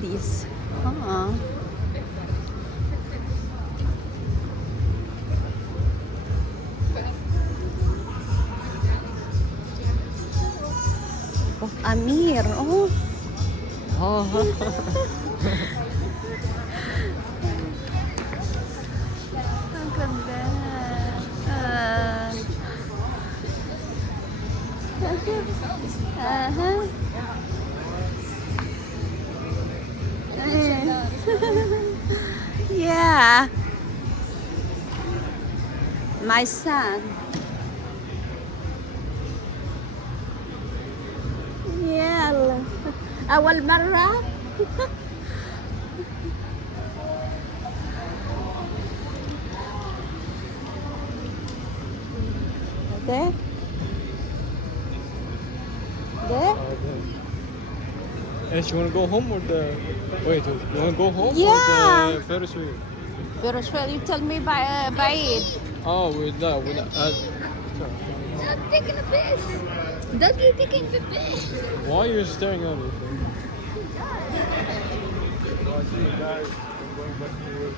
this. Uh-huh. Oh, Amir. Oh. Oh. Ang ganda. Ah. Uh-huh. Yeah. My son. Yeah. أول مرة. Okay. There. And you want to go home or the... Wait, you want to go home Yeah. or the Ferris wheel? Pero you tell me by it. Oh, we're not. Stop taking a piss! Doggy taking the piss! Why are you staring at me? Oh, see, guys, I'm going back to work.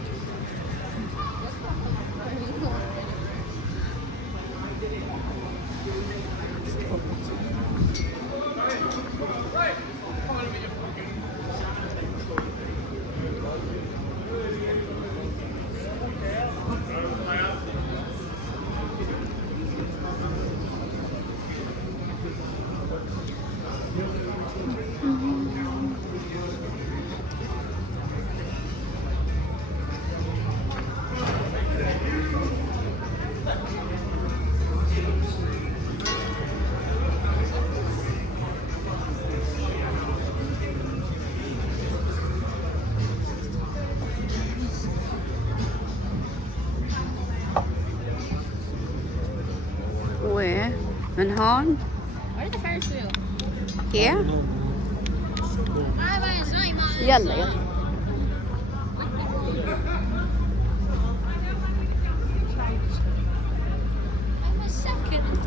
Where? And hon? Where's the Ferris wheel? Here? No. يلا يلا.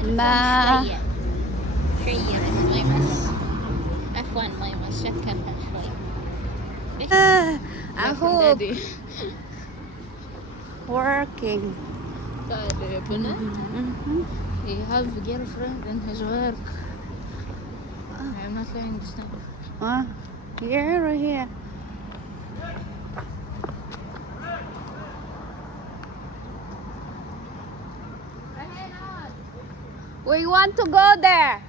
ما شوية بس عفوا ما شكلها شوي I hope working. He have a girlfriend and his work. I'm not learning this time. Huh? Here or here? We want to go there.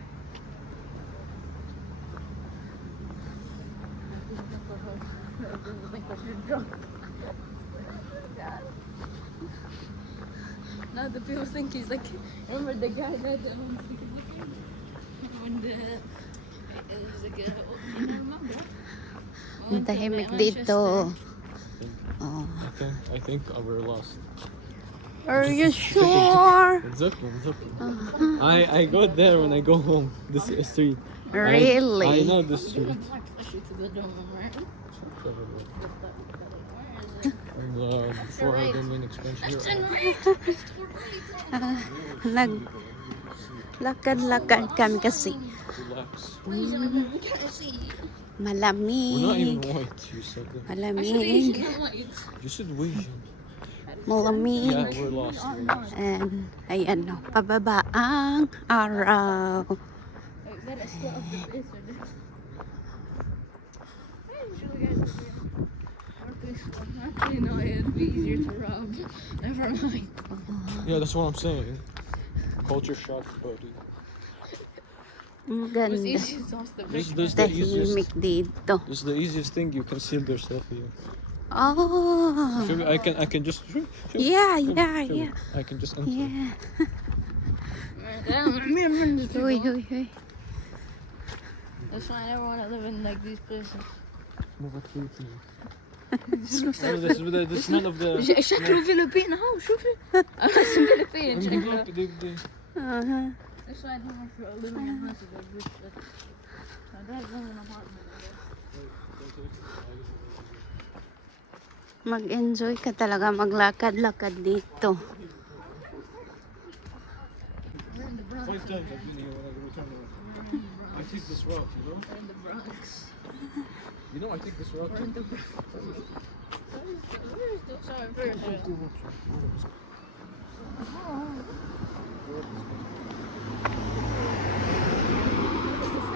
Now the people think he's like, remember the guy that when the is like remember? Ang tahimik dito. Oh. I think we're lost. Are you sure? It's okay. I go there when I go home. This street. Really? I know this street. And before the main expansion here. Lakad-lakad kami kasi. Relax. We're not even Malamig. white, you said that. Malamig. You said Asian. Malamig. Yeah, we're lost. And ayan no, pababa ang araw. Actually, no, it'd be easier to rob. Never mind. Yeah, that's what I'm saying. Culture shock, buddy. Ang It was ganda. easy to toss the This brick. is the Tahimik easiest. dito. This is the easiest thing you conceal yourself here. Oh. Should we- I can just. Yeah. I can just enter. Yeah. That's Uy, uy, uy. why I never want to live in like these places. Move it through. This is none of the. شكله فيلبين اهو شوفي انا فيلبين شكله. Uh-huh. That's why I don't want to live in a house like this. My dad lives in an apartment. Mag-enjoy ka talaga maglakad-lakad dito. We're in the Bronx. times I've been here when I return home. I take this route, you know? We're in the Bronx. You know I take this route. We're in the Bronx. Where is the sorry, Ferris wheel?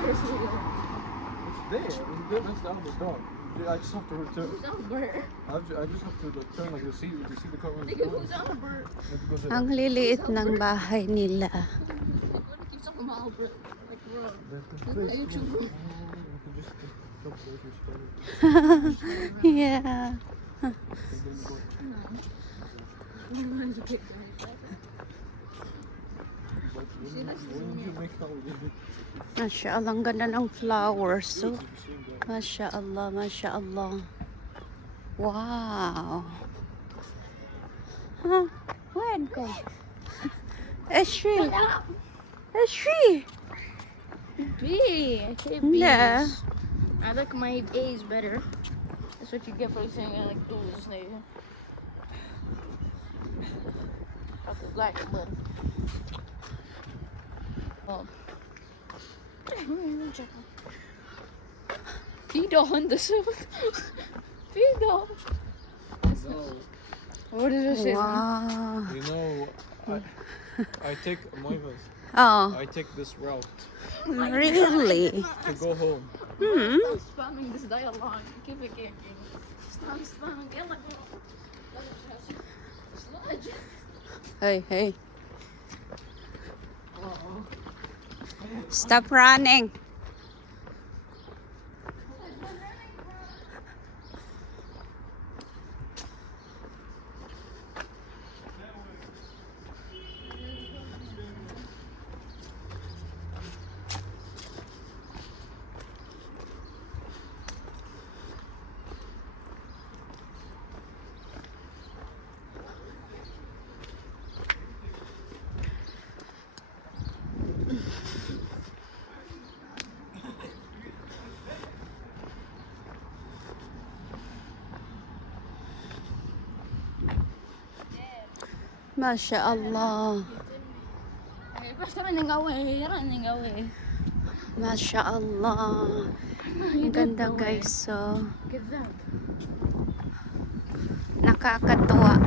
Ferris wheel. It's there. That's the other dog. I just have to return. Who's on the bird? I just have to turn like you see the car when it's Nigga, going. who's on the bird? Have to go there. Ang liliit ng bahay nila. What keeps up a mile, bro? Like the road. Look at YouTube, bro. Yeah. Reminds you pick down. Masya Allah, ang ganda ng flowers. So, Masya Allah, Masya Allah. Wow. Huh? When ko? Ashri. Ashri. B. I say B. Yeah. I like my A's better. That's what you get for saying I like those nigga. Fuck the black blood. Oh. Fido on the suit. Fido. What did I say? Wow. You know, I take Oh, I take this route really? to go home. Stop spamming this dialogue. Keep it kicking. Stop spamming. Get like sludge. Hey, hey. Stop running. Masya Allah. Basta running away. Running away. Masya Allah. Ang ganda guys. So, Get that. nakakatuwa.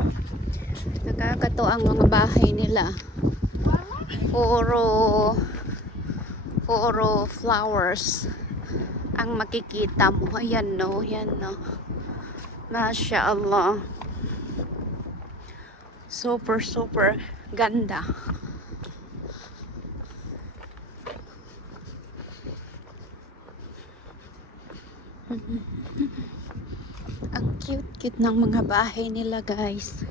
Nakakatuwa ang mga bahay nila. Puro flowers ang makikita mo. Ayan no, yan no. Masya Allah. Super ganda. Ang cute ng mga bahay nila guys.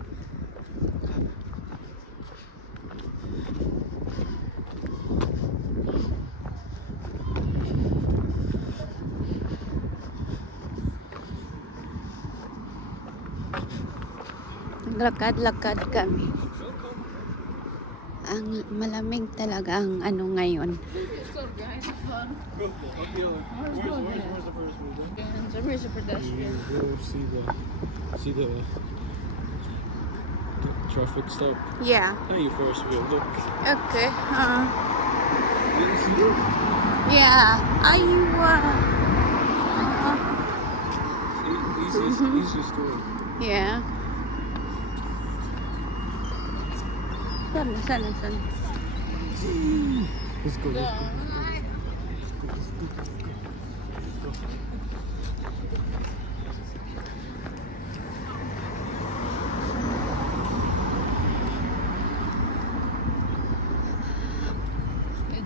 Naglakad-lakad kami. Ang malamig talaga ang ano ngayon. What's up, guys? Have fun. Where's the first wheel then? Where's the pedestrian? We'll see the traffic stop. Yeah. Hey, your first wheel. Look. Okay. Didn't see it? Yeah. Easy story. Yeah. Sana. Let's go.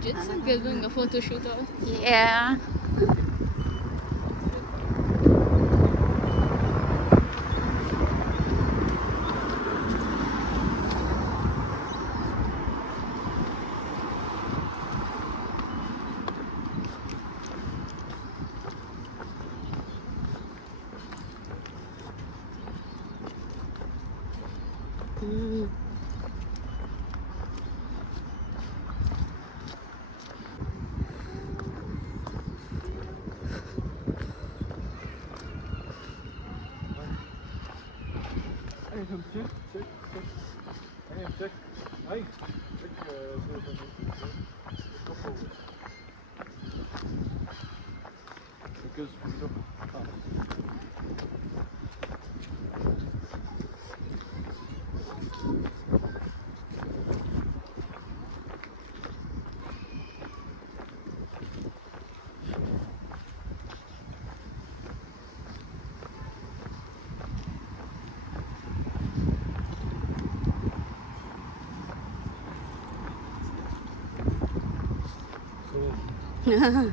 Jetson doing a photo shoot out. Yeah. Mm. Check. Check. Hey, check. Because we don't. So,